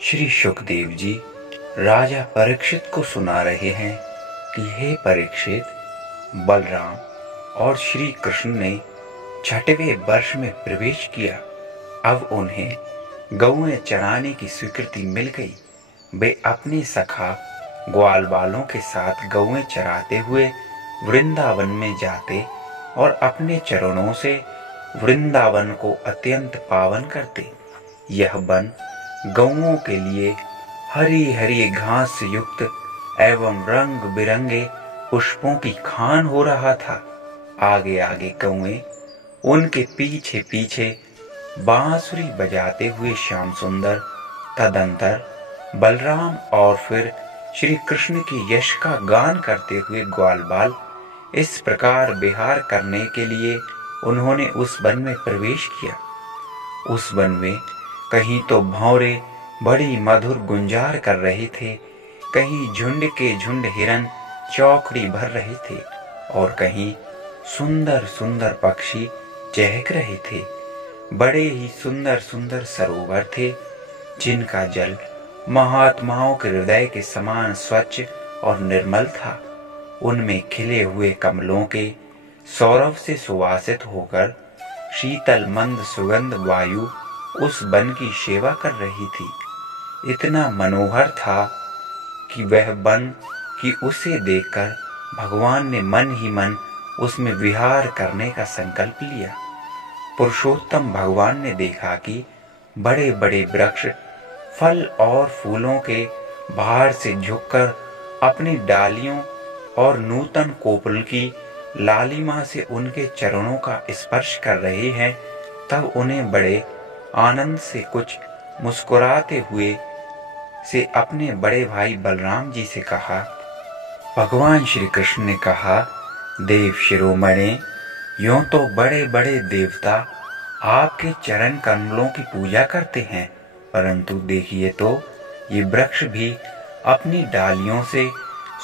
श्री सुखदेव जी राजा परीक्षित को सुना रहे हैं कि हे परीक्षित, बलराम और श्री कृष्ण ने 6वें वर्ष में प्रवेश किया। अब उन्हें गौएं चराने की स्वीकृति मिल गई। वे अपने सखा ग्वाल बालों के साथ गौएं चराते हुए वृंदावन में जाते और अपने चरणों से वृंदावन को अत्यंत पावन करते। यह वन गौओं के लिए हरी हरी घास से युक्त एवं रंग बिरंगे पुष्पों की खान हो रहा था। आगे आगे गौएं, उनके पीछे पीछे बांसुरी बजाते हुए श्याम सुंदर, तदंतर बलराम और फिर श्री कृष्ण के यश का गान करते हुए ग्वाल बाल, इस प्रकार विहार करने के लिए उन्होंने उस वन में प्रवेश किया। उस वन में कहीं तो भौरे बड़ी मधुर गुंजार कर रहे थे, कहीं झुंड के झुंड हिरन चौकड़ी भर रहे थे और कहीं सुंदर सुंदर पक्षी चहक रहे थे। बड़े ही सुंदर सुंदर सरोवर थे, जिनका जल महात्माओं के हृदय के समान स्वच्छ और निर्मल था। उनमें खिले हुए कमलों के सौरभ से सुवासित होकर शीतल मंद सुगंध वायु उस वन की सेवा कर रही थी। इतना मनोहर था कि वह वन कि उसे देखकर भगवान ने मन ही मन उसमें विहार करने का संकल्प लिया। पुरुषोत्तम भगवान ने देखा कि बड़े बड़े वृक्ष फल और फूलों के भार से झुककर अपनी डालियों और नूतन कोपल की लालिमा से उनके चरणों का स्पर्श कर रहे हैं। तब उन्हें बड़े आनंद से कुछ मुस्कुराते हुए से अपने बड़े भाई बलराम जी से कहा। भगवान श्री कृष्ण ने कहा, देव शिरोमणि, यूं तो बड़े बड़े देवता आपके चरण कमलों की पूजा करते हैं, परंतु देखिए तो ये वृक्ष भी अपनी डालियों से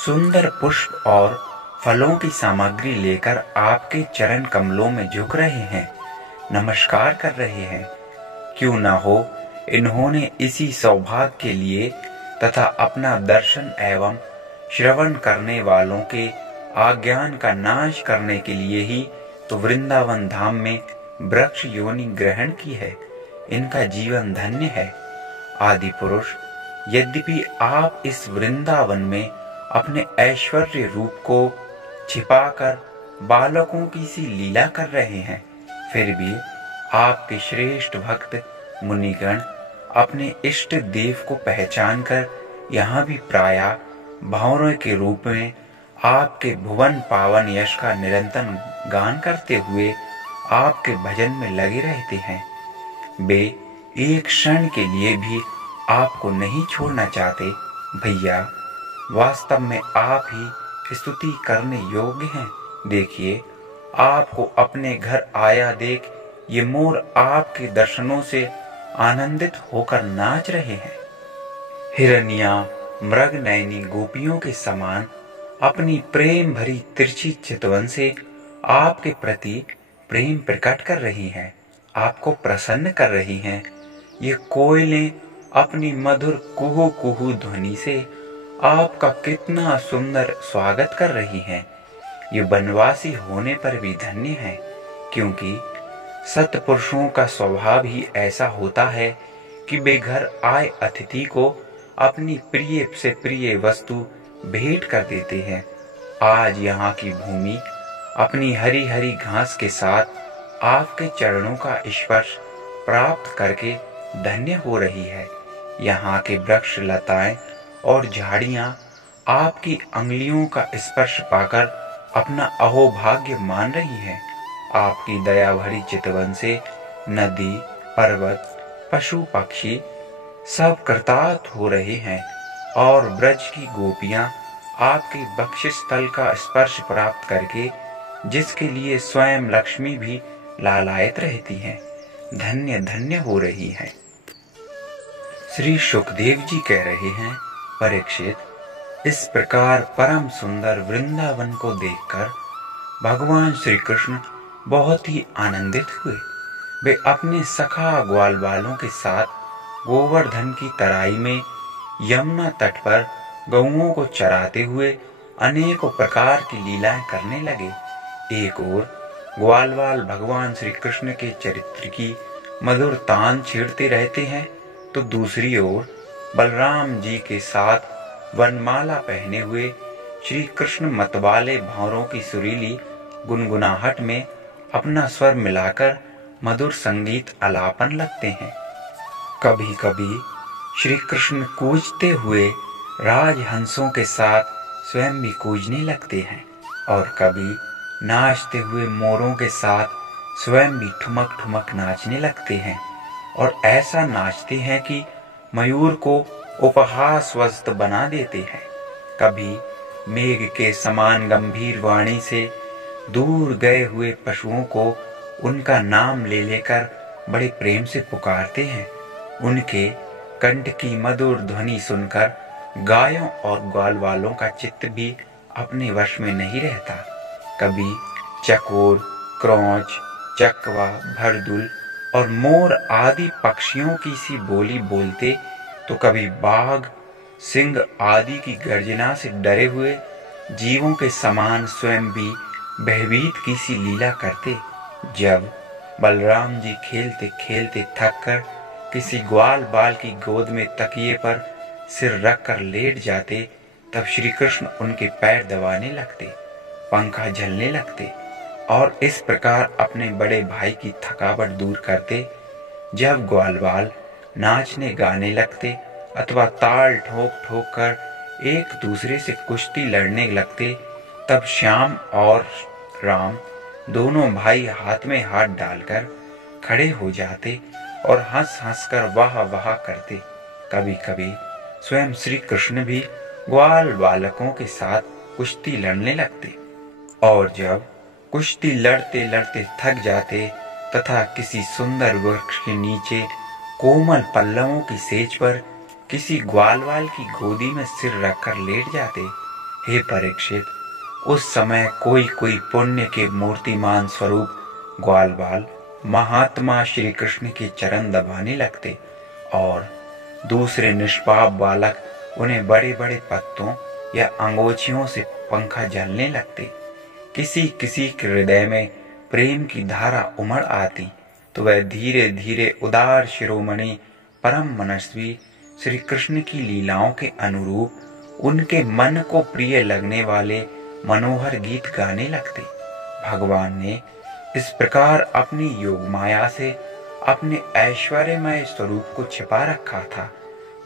सुंदर पुष्प और फलों की सामग्री लेकर आपके चरण कमलों में झुक रहे हैं, नमस्कार कर रहे हैं। क्यों ना हो, इन्होंने इसी सौभाग्य के लिए तथा अपना दर्शन एवं श्रवण करने वालों के अज्ञान का नाश करने के लिए ही तो वृंदावन धाम में वृक्ष योनि ग्रहण की है। इनका जीवन धन्य है। आदि पुरुष, यद्यपि आप इस वृंदावन में अपने ऐश्वर्य रूप को छिपाकर बालकों की सी लीला कर रहे हैं, फिर भी आपके श्रेष्ठ भक्त मुनिगण अपने इष्ट देव को पहचानकर यहाँ भी प्रायः भौरों के रूप में आपके भुवन पावन यश का निरंतर गान करते हुए आपके भजन में लगे रहते हैं। वे एक क्षण के लिए भी आपको नहीं छोड़ना चाहते। भैया, वास्तव में आप ही स्तुति करने योग्य हैं। देखिए, आपको अपने घर आया देख ये मोर आपके दर्शनों से आनंदित होकर नाच रहे हैं। हिरनिया मृग नयनी गोपियों के समान अपनी प्रेम भरी तिरछी चितवन से आपके प्रति प्रेम प्रकट कर रही हैं, आपको प्रसन्न कर रही हैं। ये कोयलें अपनी मधुर कुहू कुहू ध्वनि से आपका कितना सुंदर स्वागत कर रही हैं। ये वनवासी होने पर भी धन्य है, क्योंकि सत्पुरुषों का स्वभाव ही ऐसा होता है कि वे घर आए अतिथि को अपनी प्रिय से प्रिय वस्तु भेंट कर देते हैं। आज यहाँ की भूमि अपनी हरी हरी घास के साथ आपके चरणों का स्पर्श प्राप्त करके धन्य हो रही है। यहाँ के वृक्ष लताएं और झाड़ियां आपकी अंगुलियों का स्पर्श पाकर अपना अहोभाग्य मान रही हैं। आपकी दया भरी चितवन से नदी, पर्वत, पशु पक्षी सब कृतार्थ हो रहे हैं और ब्रज की गोपियां आपके बक्षिस स्थल का स्पर्श प्राप्त करके, जिसके लिए स्वयं लक्ष्मी भी लालायित रहती हैं, धन्य धन्य हो रही हैं। श्री सुखदेव जी कह रहे हैं, परीक्षित, इस प्रकार परम सुंदर वृंदावन को देखकर भगवान श्री कृष्ण बहुत ही आनंदित हुए। वे अपने सखा ग्वाल बालों के साथ गोवर्धन की तराई में यमुना तट पर गौओं को चराते हुए अनेकों प्रकार की लीलाएं करने लगे। एक ओर ग्वालवाल भगवान श्री कृष्ण के चरित्र की मधुर तान छेड़ते रहते हैं, तो दूसरी ओर बलराम जी के साथ वनमाला पहने हुए श्री कृष्ण मतवाले भौरों की सुरीली गुनगुनाहट में अपना स्वर मिलाकर मधुर संगीत आलापन लगते हैं। कभी कभी श्री कृष्ण कूजते हुए राजहंसों के साथ स्वयं भी कूजने लगते हैं और कभी नाचते हुए मोरों के साथ स्वयं भी ठुमक ठुमक नाचने लगते हैं और ऐसा नाचते हैं कि मयूर को उपहासवश बना देते हैं। कभी मेघ के समान गंभीर वाणी से दूर गए हुए पशुओं को उनका नाम ले लेकर बड़े प्रेम से पुकारते हैं। उनके कंठ की मधुर ध्वनि सुनकर गायों और ग्वालवालों का चित्त भी अपने वश में नहीं रहता। कभी चकोर, क्रौंच, चकवा, भरदुल और मोर आदि पक्षियों की सी बोली बोलते, तो कभी बाघ, सिंह आदि की गर्जना से डरे हुए जीवों के समान स्वयं भी भयभीत की सी लीला करते। जब बलराम जी खेलते खेलते थक कर किसी ग्वाल बाल की गोद में तकिए पर सिर रखकर लेट जाते, तब श्री कृष्ण उनके पैर दबाने लगते, पंखा झलने लगते और इस प्रकार अपने बड़े भाई की थकावट दूर करते। जब ग्वालवाल नाचने गाने लगते अथवा ताल ठोक ठोक कर एक दूसरे से कुश्ती लड़ने लगते, तब श्याम और राम दोनों भाई हाथ में हाथ डालकर खड़े हो जाते और हंस हंस कर वाह वाह करते। कभी कभी स्वयं श्री कृष्ण भी ग्वाल बालकों के साथ कुश्ती लड़ने लगते और जब कुश्ती लड़ते लड़ते थक जाते तथा किसी सुंदर वृक्ष के नीचे कोमल पल्लवों की सेज पर किसी ग्वालवाल की गोदी में सिर रखकर लेट जाते। हे परीक्षित, उस समय कोई कोई पुण्य के मूर्तिमान स्वरूप ग्वालवाल महात्मा श्री कृष्ण के चरण दबाने लगते और दूसरे निष्पाप बालक उन्हें बड़े बड़े पत्तों या अंगोछियों से पंखा झलने लगते। किसी किसी के हृदय में प्रेम की धारा उमड़ आती, तो वह धीरे धीरे उदार शिरोमणि परम मनस्वी श्री कृष्ण की लीलाओं के अनुरूप उनके मन को प्रिय लगने वाले मनोहर गीत गाने लगते। भगवान ने इस प्रकार अपनी योग माया से अपने ऐश्वर्यमय स्वरूप को छिपा रखा था।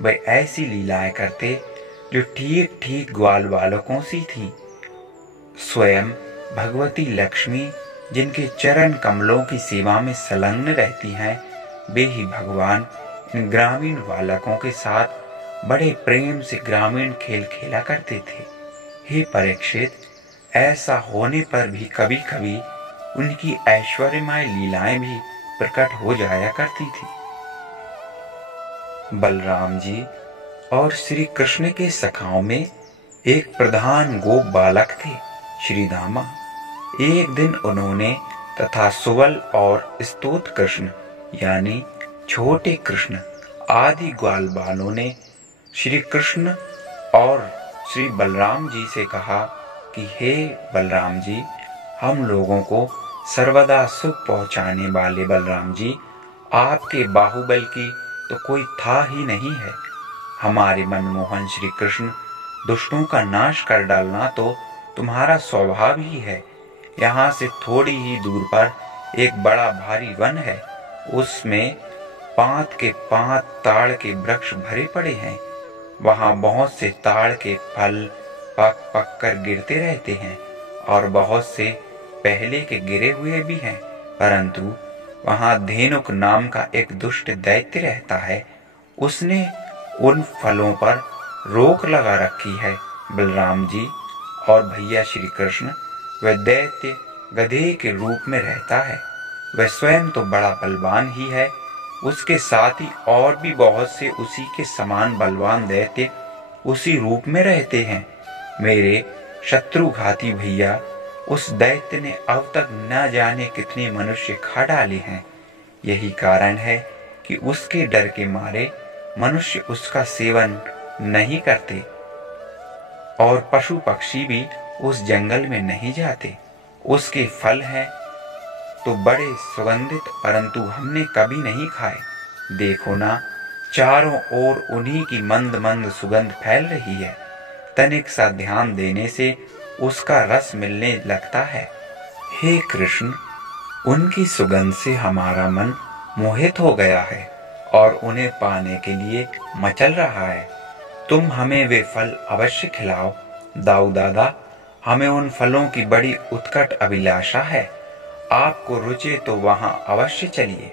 वे ऐसी लीलाएं करते जो ठीक ठीक ग्वाल बालकों सी थी। स्वयं भगवती लक्ष्मी जिनके चरण कमलों की सेवा में संलग्न रहती हैं, वे ही भगवान इन ग्रामीण बालकों के साथ बड़े प्रेम से ग्रामीण खेल खेला करते थे। हे परीक्षित, ऐसा होने पर भी कभी कभी उनकी ऐश्वर्यमय लीलाएं भी प्रकट हो जाया करती थी। बलराम जी और श्री कृष्ण के सखाओं में एक प्रधान गोप बालक थे, श्री दामा। एक दिन उन्होंने तथा सुवल और स्तोत कृष्ण यानी छोटे कृष्ण आदि ग्वाल बालों ने श्री कृष्ण और श्री बलराम जी से कहा कि हे बलराम जी, हम लोगों को सर्वदा सुख पहुंचाने वाले बलराम जी, आपके बाहुबल की तो कोई था ही नहीं है। हमारे मनमोहन श्री कृष्ण दुष्टों का नाश कर डालना तो तुम्हारा स्वभाव ही है। यहाँ से थोड़ी ही दूर पर एक बड़ा भारी वन है, उसमें 5 के 5 ताड़ के वृक्ष भरे पड़े हैं। वहाँ बहुत से ताड़ के फल पक पक कर गिरते रहते हैं और बहुत से पहले के गिरे हुए भी हैं, परंतु वहाँ धेनुक नाम का एक दुष्ट दैत्य रहता है। उसने उन फलों पर रोक लगा रखी है। बलराम जी और भैया श्री कृष्ण, वह दैत्य गधे के रूप में रहता है। वह स्वयं तो बड़ा बलवान ही है, उसके साथ ही और भी बहुत से उसी के समान बलवान दैत्य उसी रूप में रहते हैं। मेरे शत्रुघाती भैया, उस दैत्य ने अब तक न जाने कितने मनुष्य खा डाले हैं। यही कारण है कि उसके डर के मारे मनुष्य उसका सेवन नहीं करते और पशु पक्षी भी उस जंगल में नहीं जाते। उसके फल हैं तो बड़े सुगंधित, परंतु हमने कभी नहीं खाए। देखो ना, चारों ओर उन्हीं की मंद मंद सुगंध फैल रही है। तनिक सा ध्यान देने से उसका रस मिलने लगता है। हे कृष्ण, उनकी सुगंध से हमारा मन मोहित हो गया है और उन्हें पाने के लिए मचल रहा है। तुम हमें वे फल अवश्य खिलाओ। दाऊ दादा, हमें उन फलों की बड़ी उत्कट अभिलाषा है। आपको रुचे तो वहां अवश्य चलिए।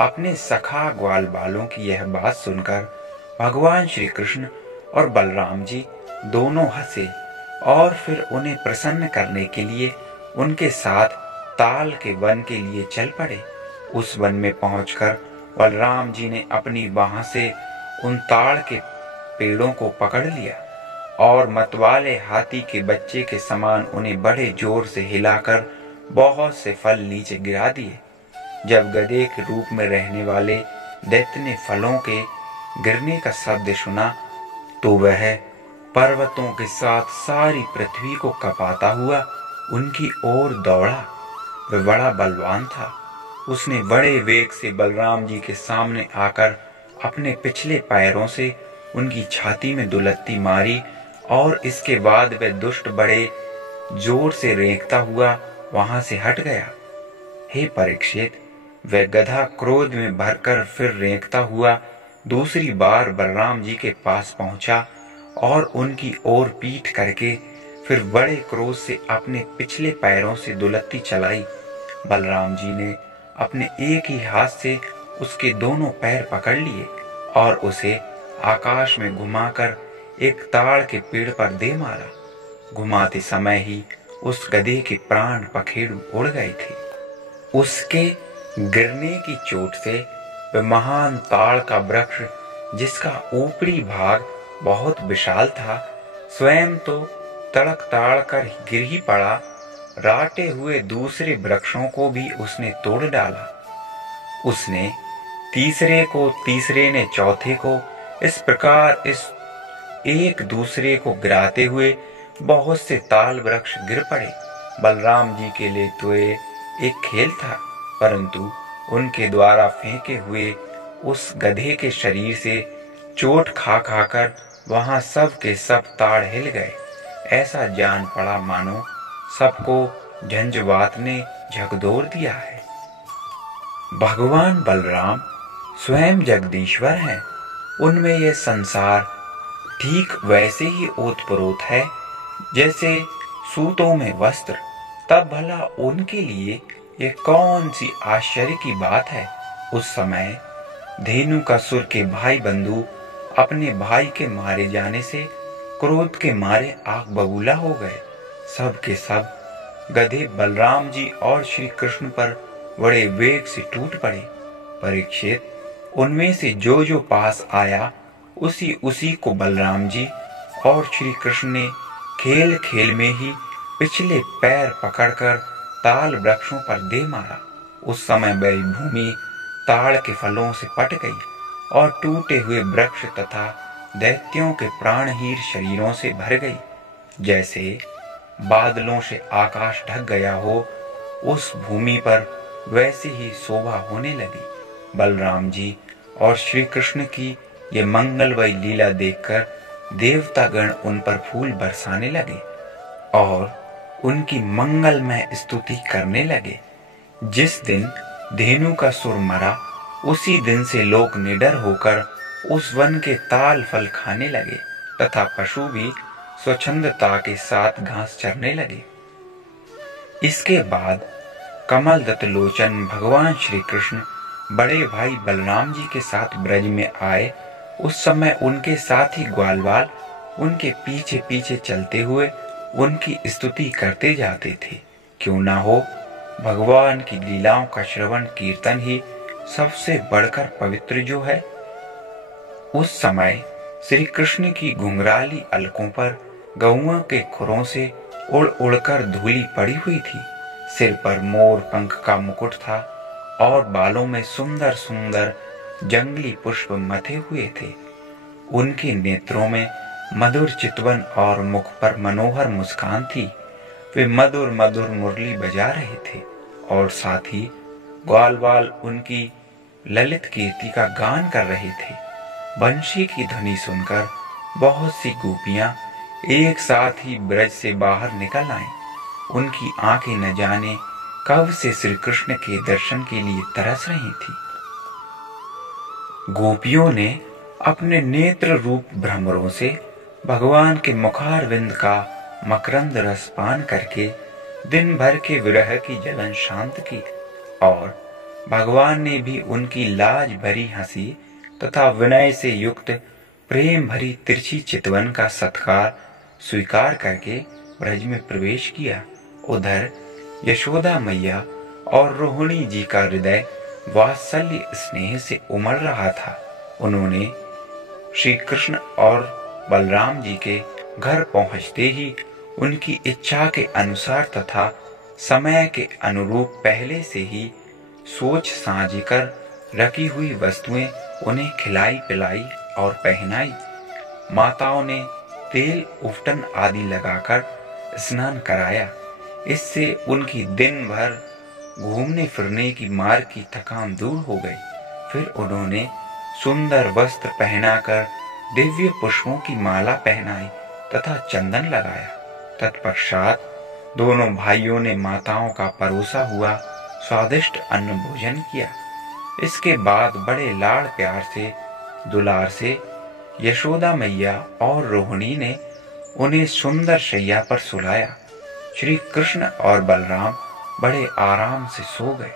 अपने सखा ग्वाल बालों की यह बात सुनकर भगवान श्री कृष्ण और बलराम जी दोनों हंसे और फिर उन्हें प्रसन्न करने के लिए उनके साथ ताल के वन के लिए चल पड़े। उस वन में पहुंचकर बलराम जी ने अपनी बाह से उन ताड़ के पेड़ों को पकड़ लिया और मतवाले हाथी के बच्चे के समान उन्हें बड़े जोर से हिलाकर बहुत से फल नीचे गिरा दिए। जब गधे के रूप में रहने वाले दैत्य ने फलों के गिरने का शब्द सुना तो वह पर्वतों के साथ सारी पृथ्वी को कपाता हुआ उनकी ओर दौड़ा। वह बड़ा बलवान था। उसने बड़े वेग से बलराम जी के सामने आकर अपने पिछले पैरों से उनकी छाती में दुलत्ती मारी और इसके बाद वह दुष्ट बड़े जोर से रेंकता हुआ वहां से हट गया। हे परीक्षित, वह गधा क्रोध में भरकर फिर रेंकता हुआ दूसरी बार बलराम जी के पास पहुंचा और उनकी ओर पीठ करके फिर बड़े क्रोध से अपने पिछले पैरों से दुलत्ती चलाई। बलराम जी ने अपने एक ही हाथ से उसके दोनों पैर पकड़ लिए और उसे आकाश में घुमाकर एक ताड़ के पेड़ पर दे मारा। घुमाते समय ही उस गधे के प्राण पखेरु उड़ गए थे। उसके गिरने की चोट से वह महान ताड़ का वृक्ष, जिसका ऊपरी भाग बहुत विशाल था, स्वयं तो तड़क ताड़ कर गिर ही पड़ा। राटे हुए दूसरे वृक्षों को भी उसने तोड़ डाला। उसने तीसरे को, तीसरे ने चौथे को, इस प्रकार इस एक दूसरे को गिराते हुए बहुत से ताल वृक्ष गिर पड़े। बलराम जी के लिए तो ये एक खेल था, परंतु उनके द्वारा फेंके हुए उस गधे के शरीर से चोट खा खाकर वहां सब के सब ताड़ हिल गए। ऐसा जान पड़ा मानो सबको झंझवात ने झकझोर दिया है। भगवान बलराम स्वयं जगदीश्वर हैं। उनमें यह संसार ठीक वैसे ही ओतप्रोत है जैसे सूतों में वस्त्र। तब भला उनके लिए यह कौन सी आश्चर्य की बात है। उस समय धेनुकासुर के भाई बंधु अपने भाई के मारे जाने से क्रोध के मारे आग बबूला हो गए। सब के सब गधे बलराम जी और श्री कृष्ण पर बड़े वेग से टूट पड़े। परीक्षित, उनमें से जो जो पास आया उसी उसी को बलराम जी और श्री कृष्ण ने खेल खेल में ही पिछले पैर पकड़कर ताल वृक्षों पर दे मारा। उस समय वही भूमि ताड़ के फलों से पट गई और टूटे हुए वृक्ष तथा दैत्यों के प्राणहीन शरीरों से भर गई। जैसे बादलों से आकाश ढक गया हो, उस भूमि पर वैसे ही शोभा होने लगी। बलराम जी और श्री कृष्ण की ये मंगलमयी लीला देखकर देवतागण उन पर फूल बरसाने लगे और उनकी मंगलमय स्तुति करने लगे। जिस दिन धेनुकासुर मरा, उसी दिन से लोग निडर होकर उस वन के ताल फल खाने लगे तथा पशु भी स्वच्छंदता के साथ घास चरने लगे। इसके बाद कमल दत्त लोचन भगवान श्री कृष्ण बड़े भाई बलराम जी के साथ ब्रज में आए। उस समय उनके साथ ही ग्वालवाल उनके पीछे पीछे चलते हुए उनकी स्तुति करते जाते थे। क्यों ना हो, भगवान की लीलाओं का श्रवण कीर्तन ही सबसे बढ़कर पवित्र जो है। उस समय श्री कृष्ण की घुंघराली अलकों पर गौओं के खुरों से उड़ उड़कर धूली पड़ी हुई थी। सिर पर मोर पंख का मुकुट था और बालों में सुंदर सुंदर जंगली पुष्प मथे हुए थे। उनके नेत्रों में मधुर चितवन और मुख पर मनोहर मुस्कान थी। वे मधुर मधुर मुरली बजा रहे थे और साथ ही ग्वाल बाल उनकी ललित कीर्ति का गान कर रहे थे। बंशी की ध्वनि सुनकर बहुत सी गोपियां एक साथ ही ब्रज से बाहर निकल आईं। उनकी आंखें न जाने कब से श्री कृष्ण के दर्शन के लिए तरस रही थी। गोपियों ने अपने नेत्र रूप भ्रमरों से भगवान के मुखारविंद का मकरंद रस पान करके दिन भर के विरह की जलन शांत की और भगवान ने भी उनकी लाज भरी हंसी तथा विनय से युक्त प्रेम भरी तिरछी चितवन का सत्कार स्वीकार करके ब्रज में प्रवेश किया। उधर यशोदा मैया और रोहिणी जी का हृदय वात्सल्य स्नेह से उमड़ रहा था। उन्होंने श्री कृष्ण और बलराम जी के घर पहुंचते ही उनकी इच्छा के अनुसार तथा समय के अनुरूप पहले से ही सोच साझ कर रखी हुई वस्तुएं उन्हें खिलाई पिलाई और पहनाई। माताओं ने तेल उफ्टन आदि लगाकर स्नान कराया। इससे उनकी दिन भर घूमने फिरने की मार्ग की थकान दूर हो गई। फिर उन्होंने सुंदर वस्त्र पहनाकर दिव्य पुष्पों की माला पहनाई तथा चंदन लगाया। तत्पश्चात दोनों भाइयों ने माताओं का परोसा हुआ स्वादिष्ट अन्न भोजन किया। इसके बाद बड़े लाड़ प्यार से दुलार से यशोदा मैया और रोहिणी ने उन्हें सुंदर शैया पर सुलाया। श्री कृष्ण और बलराम बड़े आराम से सो गए।